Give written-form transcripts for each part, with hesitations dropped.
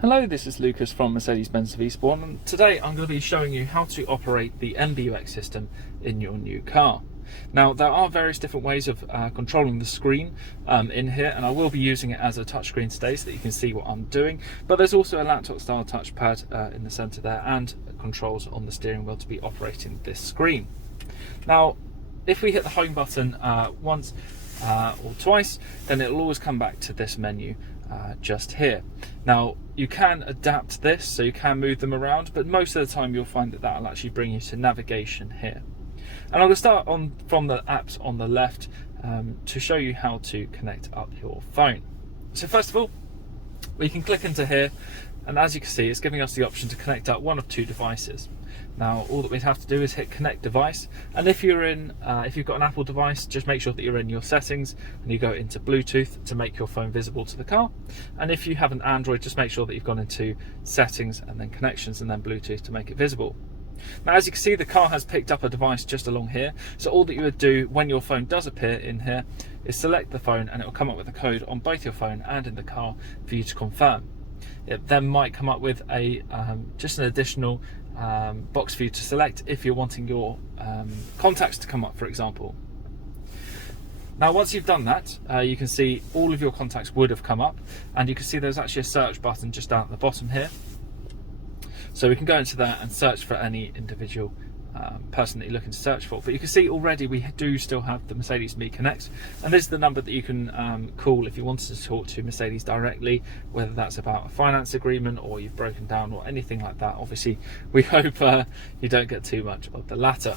Hello, this is Lucas from Mercedes-Benz Spawn, and today I'm going to be showing you how to operate the MBUX system in your new car. Now, there are various different ways of controlling the screen in here, and I will be using it as a touchscreen today so that you can see what I'm doing, but there's also a laptop style touchpad in the centre there and controls on the steering wheel to be operating this screen. Now, if we hit the home button once or twice, then it'll always come back to this menu just here. Now, you can adapt this, so you can move them around, but most of the time you'll find that that'll actually bring you to navigation here. And I'm going to start from the apps on the left to show you how to connect up your phone. So first of all, we can click into here, and as you can see, it's giving us the option to connect up one of two devices. Now, all that we'd have to do is hit connect device, and if you've got an Apple device, just make sure that you're in your settings and you go into Bluetooth to make your phone visible to the car. And if you have an Android, just make sure that you've gone into settings and then connections and then Bluetooth to make it visible. Now, as you can see, the car has picked up a device just along here, so all that you would do when your phone does appear in here is select the phone, and it will come up with a code on both your phone and in the car for you to confirm. It then might come up with a just an additional box for you to select if you're wanting your contacts to come up, for example. Now, once you've done that, you can see all of your contacts would have come up, and you can see there's actually a search button just down at the bottom here. So we can go into that and search for any individual person that you're looking to search for. But you can see already we do still have the Mercedes Me Connect, and this is the number that you can call if you wanted to talk to Mercedes directly, whether that's about a finance agreement or you've broken down or anything like that. Obviously, we hope you don't get too much of the latter.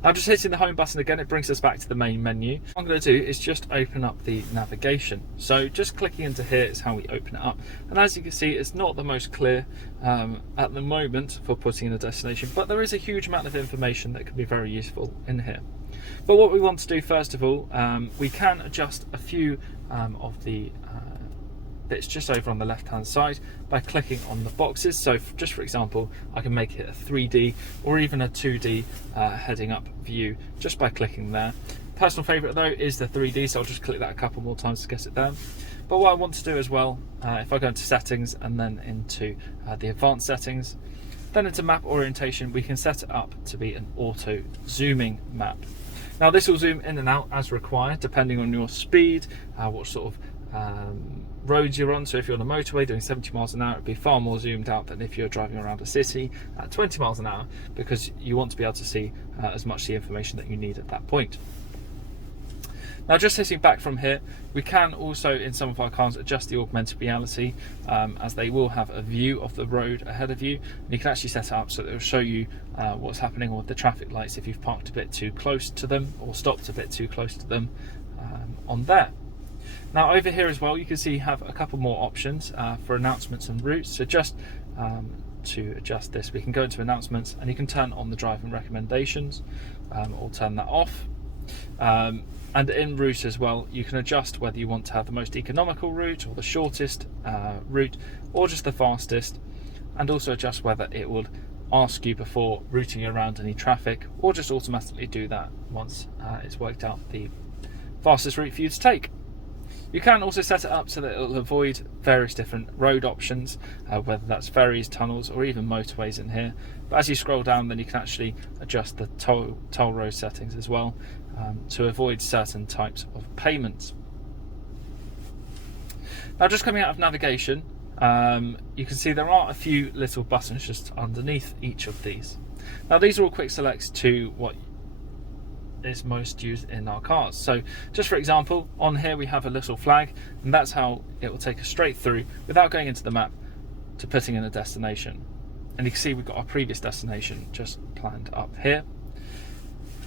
Now, just hitting the home button again, it brings us back to the main menu. What I'm going to do is just open up the navigation. So just clicking into here is how we open it up. And as you can see, it's not the most clear at the moment for putting in a destination, but there is a huge amount of information that can be very useful in here. But what we want to do first of all, we can adjust a few of the bits just over on the left hand side by clicking on the boxes. So just for example, I can make it a 3D or even a 2D heading up view just by clicking there. Personal favourite though is the 3D, so I'll just click that a couple more times to get it there. But what I want to do as well, if I go into settings and then into the advanced settings, then into map orientation, we can set it up to be an auto zooming map. Now, this will zoom in and out as required depending on your speed, what sort of roads you're on. So if you're on a motorway doing 70 miles an hour, it'd be far more zoomed out than if you're driving around a city at 20 miles an hour, because you want to be able to see as much of the information that you need at that point. Now, just hitting back from here, we can also in some of our cars adjust the augmented reality as they will have a view of the road ahead of you, and you can actually set it up so that it will show you what's happening with the traffic lights if you've parked a bit too close to them or stopped a bit too close to them on there. Now, over here as well, you can see you have a couple more options for announcements and routes. So just to adjust this, we can go into announcements and you can turn on the driving recommendations or turn that off. And in route as well, you can adjust whether you want to have the most economical route or the shortest route or just the fastest, and also adjust whether it will ask you before routing around any traffic or just automatically do that once it's worked out the fastest route for you to take. You can also set it up so that it will avoid various different road options, whether that's ferries, tunnels, or even motorways in here. But as you scroll down, then you can actually adjust the toll road settings as well to avoid certain types of payments. Now, just coming out of navigation, you can see there are a few little buttons just underneath each of these. Now, these are all quick selects to what is most used in our cars. So just for example, on here we have a little flag, and that's how it will take us straight through without going into the map to putting in a destination. And you can see we've got our previous destination just planned up here.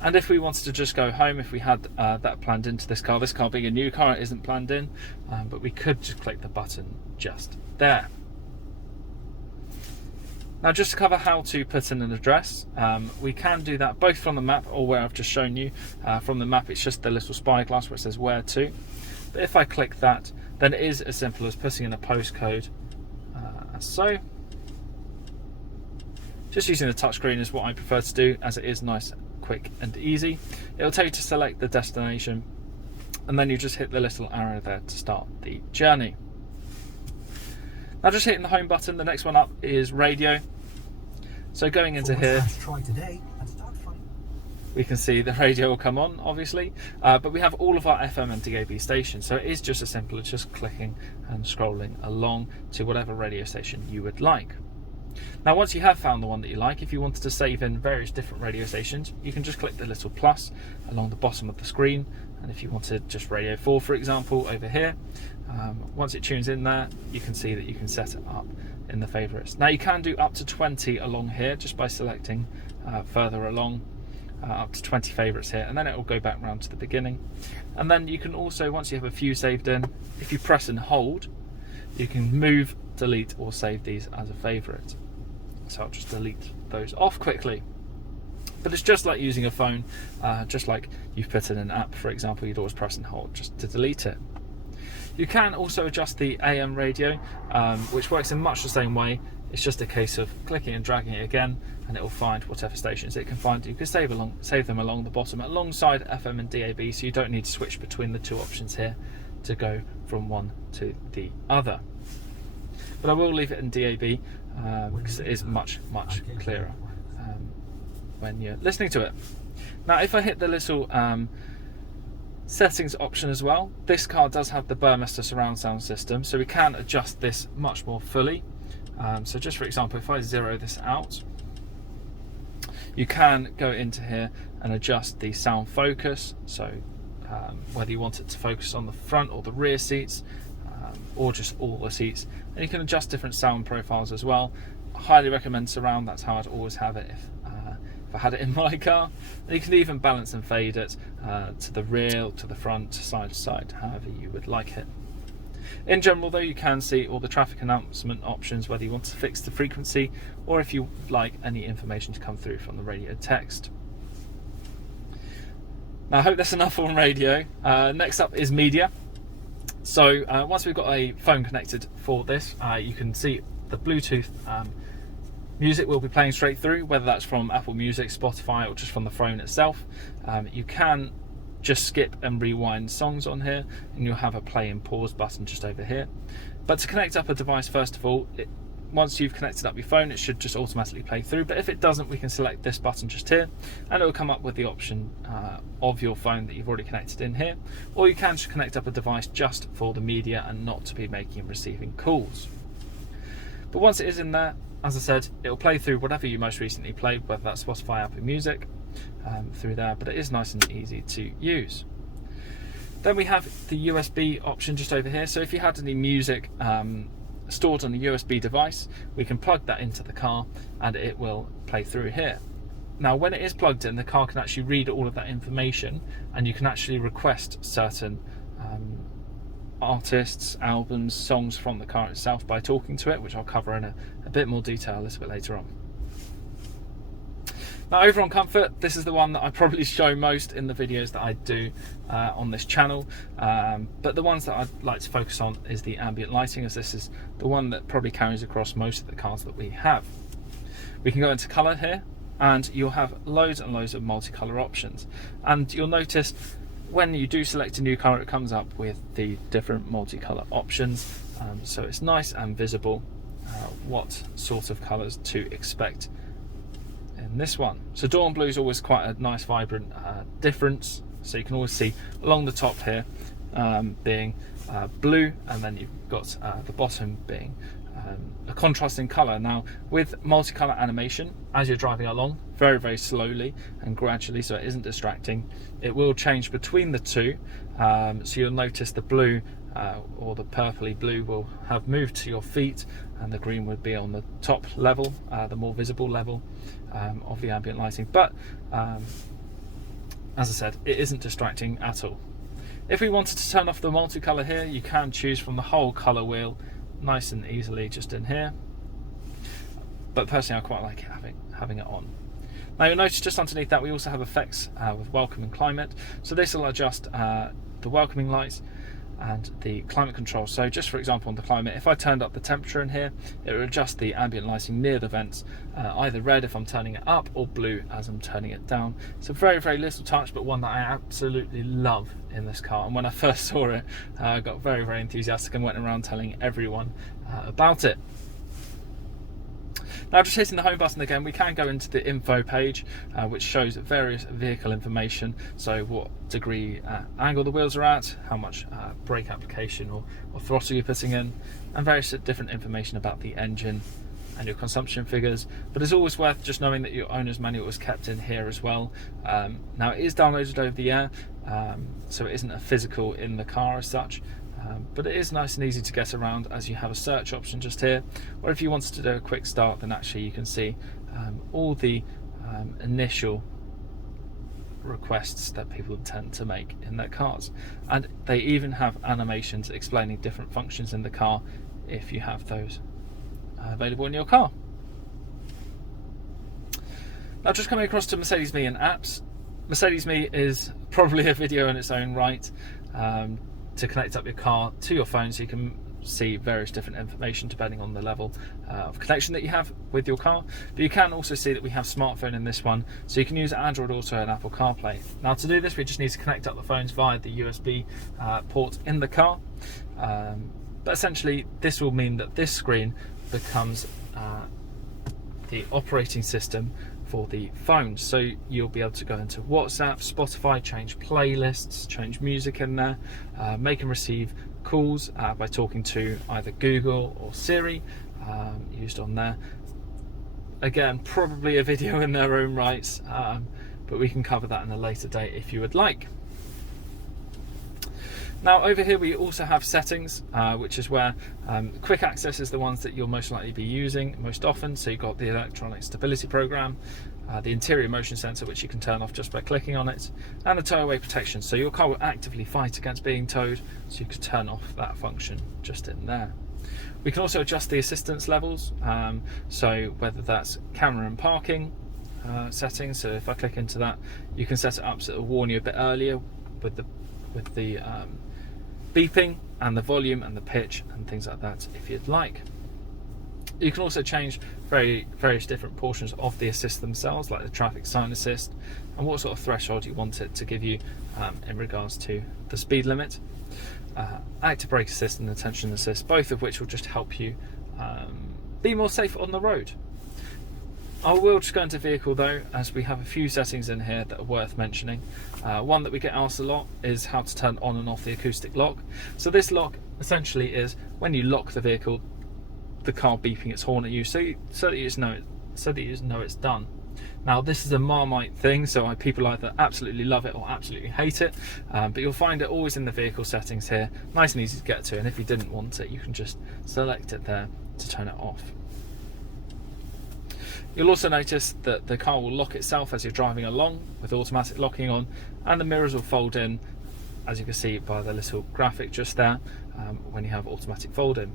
And if we wanted to just go home, if we had that planned into this car being a new car, it isn't planned in, but we could just click the button just there. Now, just to cover how to put in an address, we can do that both from the map or where I've just shown you. From the map, it's just the little spyglass where it says where to. But if I click that, then it is as simple as putting in a postcode as so. Just using the touchscreen is what I prefer to do, as it is nice, quick and easy. It'll tell you to select the destination, and then you just hit the little arrow there to start the journey. Now just hitting the home button, the next one up is radio. So going into here, we can see the radio will come on, obviously, but we have all of our FM and DAB stations, so it is just as simple as just clicking and scrolling along to whatever radio station you would like. Now once you have found the one that you like, if you wanted to save in various different radio stations, you can just click the little plus along the bottom of the screen, and if you wanted just Radio 4, for example, over here, once it tunes in there, you can see that you can set it up in the favourites. Now you can do up to 20 along here just by selecting further along, up to 20 favourites here, and then it will go back round to the beginning. And then you can also, once you have a few saved in, if you press and hold, you can move, delete or save these as a favourite. So I'll just delete those off quickly. But it's just like using a phone, just like you've put in an app, for example, you'd always press and hold just to delete it. You can also adjust the AM radio, which works in much the same way. It's just a case of clicking and dragging it again, and it will find whatever stations it can find. You can save them along the bottom alongside FM and DAB, so you don't need to switch between the two options here to go from one to the other. But I will leave it in DAB because it is much clearer when you're listening to it. Now if I hit the little settings option as well, this car does have the Burmester surround sound system, so we can adjust this much more fully. So just for example, if I zero this out, you can go into here and adjust the sound focus, so whether you want it to focus on the front or the rear seats, or just all the seats, and you can adjust different sound profiles as well. I highly recommend surround, that's how I'd always have it if I had it in my car. And you can even balance and fade it to the rear, to the front, side to side, however you would like it. In general though, you can see all the traffic announcement options, whether you want to fix the frequency or if you would like any information to come through from the radio text. Now I hope that's enough on radio. Next up is media. So once we've got a phone connected for this, you can see the Bluetooth music will be playing straight through, whether that's from Apple Music, Spotify, or just from the phone itself. You can just skip and rewind songs on here, and you'll have a play and pause button just over here. But to connect up a device, first of all, once you've connected up your phone, it should just automatically play through. But if it doesn't, we can select this button just here, and it will come up with the option of your phone that you've already connected in here. Or you can just connect up a device just for the media and not to be making and receiving calls. But once it is in there, as I said, it'll play through whatever you most recently played, whether that's Spotify, Apple Music, through there, but it is nice and easy to use. Then we have the USB option just over here. So if you had any music stored on a USB device, we can plug that into the car and it will play through here. Now when it is plugged in, the car can actually read all of that information, and you can actually request certain artists, albums, songs from the car itself by talking to it, which I'll cover in a bit more detail a little bit later on. Now over on comfort, this is the one that I probably show most in the videos that I do on this channel, but the ones that I'd like to focus on is the ambient lighting, as this is the one that probably carries across most of the cars that we have. We can go into colour here, and you'll have loads and loads of multicolour options, and you'll notice when you do select a new colour, it comes up with the different multicolour options, so it's nice and visible what sort of colours to expect in this one. So dawn blue is always quite a nice vibrant difference, so you can always see along the top here being blue, and then you've got the bottom being a contrasting colour. Now with multicolour animation, as you're driving along very slowly and gradually, so it isn't distracting, it will change between the two, so you'll notice the blue or the purpley blue will have moved to your feet, and the green would be on the top level, the more visible level of the ambient lighting. But as I said, it isn't distracting at all. If we wanted to turn off the multicolour here, you can choose from the whole colour wheel nice and easily just in here, but personally I quite like having it on. Now you'll notice just underneath that we also have effects with welcome and climate, so this will adjust the welcoming lights and the climate control. So just for example on the climate, if I turned up the temperature in here, it will adjust the ambient lighting near the vents, either red if I'm turning it up or blue as I'm turning it down. It's a very little touch, but one that I absolutely love in this car, and when I first saw it I got very enthusiastic and went around telling everyone about it. Now, just hitting the home button again, we can go into the info page, which shows various vehicle information. So what degree angle the wheels are at, how much brake application or throttle you're putting in, and various different information about the engine and your consumption figures. But it's always worth just knowing that your owner's manual was kept in here as well. Now, it is downloaded over the air, so it isn't a physical in the car as such. But it is nice and easy to get around, as you have a search option just here, or if you wanted to do a quick start, then actually you can see all the initial requests that people tend to make in their cars, and they even have animations explaining different functions in the car if you have those available in your car. Now, just coming across to Mercedes Me and apps. Mercedes Me is probably a video in its own right, to connect up your car to your phone, so you can see various different information depending on the level of connection that you have with your car. But you can also see that we have smartphone in this one, so you can use Android Auto and Apple CarPlay. Now, to do this, we just need to connect up the phones via the USB port in the car. But essentially, this will mean that this screen becomes the operating system for the phone. So you'll be able to go into WhatsApp, Spotify, change playlists, change music in there, make and receive calls by talking to either Google or Siri, used on there. Again, probably a video in their own rights, but we can cover that in a later date if you would like. Now, over here we also have settings, which is where quick access is the ones that you'll most likely be using most often. So you've got the electronic stability program, the interior motion sensor, which you can turn off just by clicking on it, and the tow away protection. So your car will actively fight against being towed, so you can turn off that function just in there. We can also adjust the assistance levels, so whether that's camera and parking settings. So if I click into that, you can set it up so it'll warn you a bit earlier with the beeping and the volume and the pitch and things like that if you'd like. You can also change various different portions of the assist themselves, like the traffic sign assist, and what sort of threshold you want it to give you in regards to the speed limit. Active brake assist and attention assist, both of which will just help you be more safe on the road. I will just go into vehicle though, as we have a few settings in here that are worth mentioning. One that we get asked a lot is how to turn on and off the acoustic lock. So this lock essentially is when you lock the vehicle, the car beeping its horn at you, so that you just know it's done. Now, this is a Marmite thing, so people either absolutely love it or absolutely hate it, but you'll find it always in the vehicle settings here, nice and easy to get to, and if you didn't want it, you can just select it there to turn it off. You'll also notice that the car will lock itself as you're driving along with automatic locking on, and the mirrors will fold in, as you can see by the little graphic just there, when you have automatic fold in.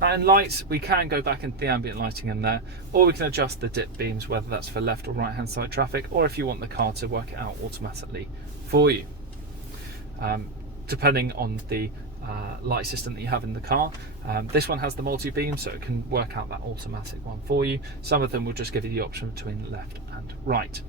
Now, in lights, we can go back into the ambient lighting in there, or we can adjust the dip beams, whether that's for left or right hand side traffic, or if you want the car to work it out automatically for you. Depending on the light system that you have in the car, this one has the multi-beam, so it can work out that automatic one for you. Some of them will just give you the option between left and right.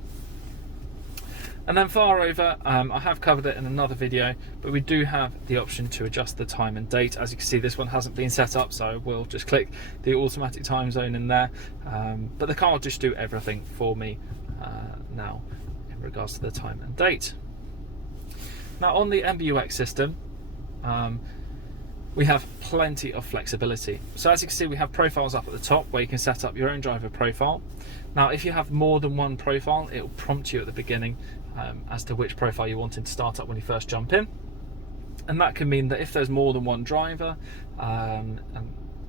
And then far over, I have covered it in another video, but we do have the option to adjust the time and date. As you can see, this one hasn't been set up, so we'll just click the automatic time zone in there. But the car will just do everything for me now in regards to the time and date. Now, on the MBUX system, we have plenty of flexibility. So as you can see, we have profiles up at the top where you can set up your own driver profile. Now, if you have more than one profile, it will prompt you at the beginning as to which profile you wanted to start up when you first jump in. And that can mean that if there's more than one driver, and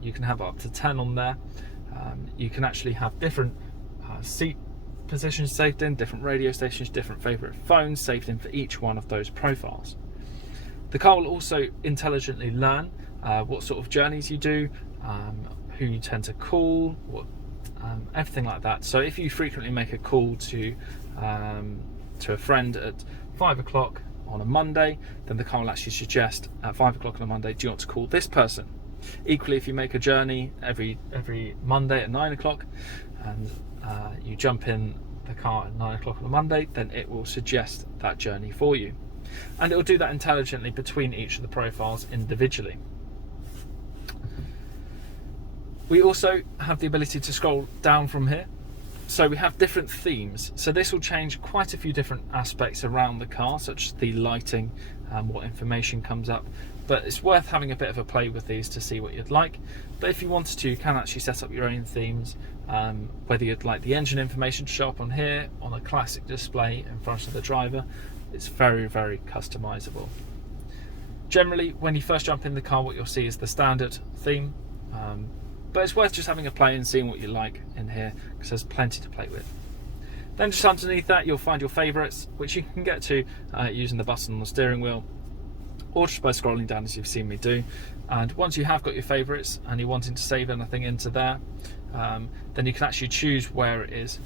you can have up to 10 on there, you can actually have different seat positions saved in, different radio stations, different favorite phones saved in for each one of those profiles. The car will also intelligently learn what sort of journeys you do, who you tend to call, everything like that. So if you frequently make a call to a friend at 5 o'clock on a Monday, then the car will actually suggest at 5 o'clock on a Monday, do you want to call this person? Equally, if you make a journey every Monday at 9 o'clock and you jump in the car at 9 o'clock on a Monday, then it will suggest that journey for you. And it will do that intelligently between each of the profiles individually. We also have the ability to scroll down from here. So we have different themes. So this will change quite a few different aspects around the car, such as the lighting, what information comes up. But it's worth having a bit of a play with these to see what you'd like. But if you wanted to, you can actually set up your own themes, whether you'd like the engine information to show up on here, on a classic display in front of the driver. It's very, very customizable. Generally, when you first jump in the car, what you'll see is the standard theme. But it's worth just having a play and seeing what you like in here, because there's plenty to play with. Then just underneath that, you'll find your favourites, which you can get to using the button on the steering wheel, or just by scrolling down as you've seen me do. And once you have got your favourites and you're wanting to save anything into there, then you can actually choose where it is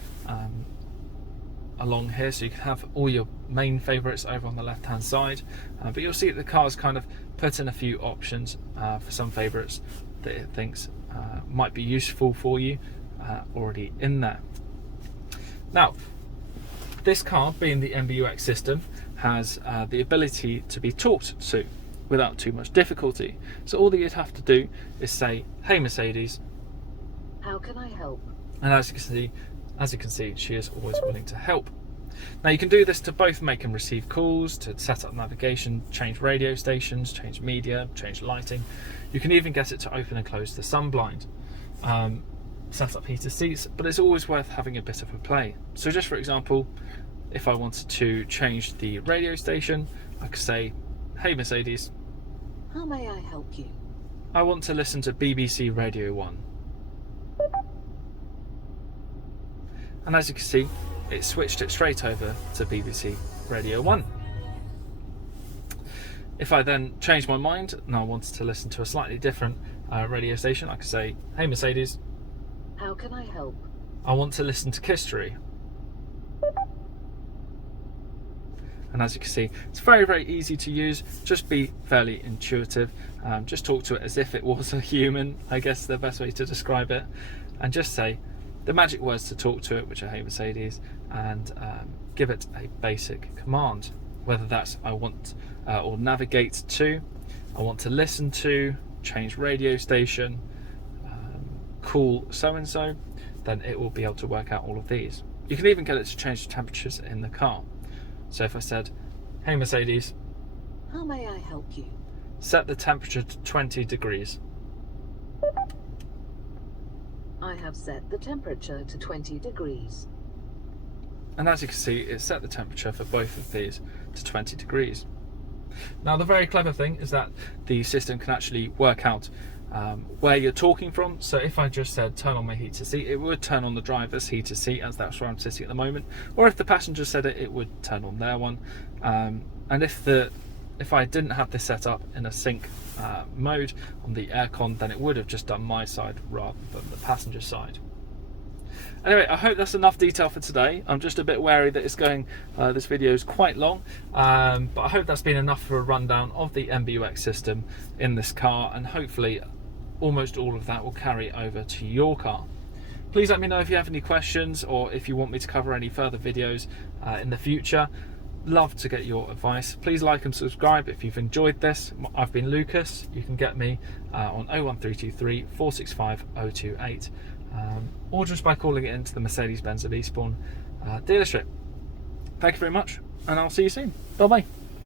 along here. So you can have all your main favourites over on the left hand side, but you'll see that the car's kind of put in a few options for some favourites that it thinks might be useful for you already in there. Now, this car, being the MBUX system, has the ability to be talked to without too much difficulty. So all that you'd have to do is say, "Hey Mercedes, how can I help?" And as you can see, she is always willing to help. Now you can do this to both make and receive calls, to set up navigation, change radio stations, change media, change lighting. You can even get it to open and close the sun blind, set up heated seats, but it's always worth having a bit of a play. So just for example, if I wanted to change the radio station, I could say, "Hey Mercedes, how may I help you?" I want to listen to BBC Radio 1. And as you can see, it switched it straight over to BBC Radio 1. If I then change my mind and I wanted to listen to a slightly different radio station, I could say, "Hey Mercedes, how can I help?" I want to listen to History. And as you can see, it's very, very easy to use. Just be fairly intuitive. Just talk to it as if it was a human, I guess the best way to describe it. And just say the magic words to talk to it, which are "Hey Mercedes," and give it a basic command. Whether that's I want or navigate to, I want to listen to, change radio station, call so-and-so, then it will be able to work out all of these. You can even get it to change the temperatures in the car. So if I said, "Hey Mercedes, how may I help you?" set the temperature to 20 degrees. I have set the temperature to 20 degrees. And as you can see, it set the temperature for both of these to 20 degrees. Now the very clever thing is that the system can actually work out where you're talking from. So if I just said turn on my heated seat, it would turn on the driver's heated seat, as that's where I'm sitting at the moment. Or if the passenger said it, it would turn on their one. And if I didn't have this set up in a sync mode on the aircon, then it would have just done my side rather than the passenger side. Anyway, I hope that's enough detail for today. I'm just a bit wary that it's going, this video is quite long, but I hope that's been enough for a rundown of the MBUX system in this car, and hopefully almost all of that will carry over to your car. Please let me know if you have any questions, or if you want me to cover any further videos in the future. Love to get your advice. Please like and subscribe if you've enjoyed this. I've been Lucas. You can get me on 01323 465 028, or just by calling it into the Mercedes-Benz of Eastbourne dealership. Thank you very much, and I'll see you soon. Bye bye.